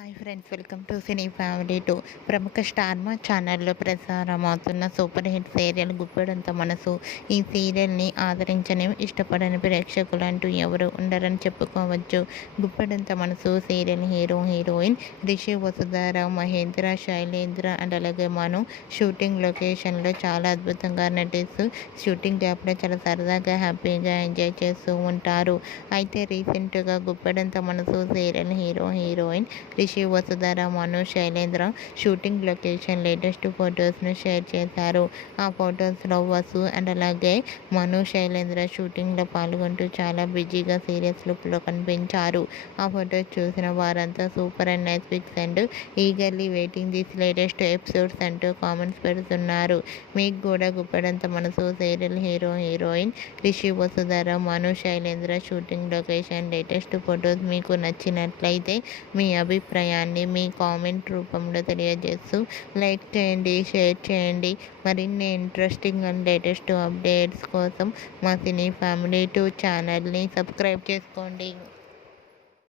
Hi friends, welcome to cine family two. ప్రముఖ star మా ఛానల్లో ప్రసారమవుతున్న సూపర్ హిట్ సీరియల్ గుప్పెడంత మనసు. ఈ సీరియల్ని ఆదరించని ఇష్టపడని ప్రేక్షకులు అంటూ ఎవరు ఉండరని చెప్పుకోవచ్చు. Guppedantha Manasu serial hero heroine Rishi, Vasudhara, Mahendra, Shailendra and అలాగే మను షూటింగ్ లొకేషన్లో చాలా అద్భుతంగా నటిస్తూ షూటింగ్ గ్యాప్లో చాలా సరదాగా హ్యాపీగా ఎంజాయ్ చేస్తూ ఉంటారు. అయితే రీసెంట్గా Guppedantha Manasu serial hero heroine Rishi, Vasudhara, Manu, Shailendra shooting location latest ఫొటోస్ను షేర్ చేశారు. ఆ ఫొటోస్లో వసు అండ్ అలాగే మను, శైలేంద్ర షూటింగ్లో పాల్గొంటూ చాలా బిజీగా సీరియస్ లుక్లో కనిపించారు. ఆ ఫొటోస్ చూసిన వారంతా super and nice pics and eagerly waiting this latest episodes అంటూ కామెంట్స్ పెడుతున్నారు. మీకు కూడా Guppedantha Manasu serial hero heroine Rishi, Vasudhara, Manu, Shailendra shooting location latest photos మీకు నచ్చినట్లయితే మీ అభిప్రాయాన్ని మీ కామెంట్ రూపంలో తెలియజేస్తూ లైక్ చేయండి, షేర్ చేయండి. మరిన్ని ఇంట్రెస్టింగ్ అండ్ లేటెస్ట్ అప్డేట్స్ కోసం మా సినీ ఫ్యామిలీ టూ ఛానల్ని సబ్స్క్రైబ్ చేసుకోండి.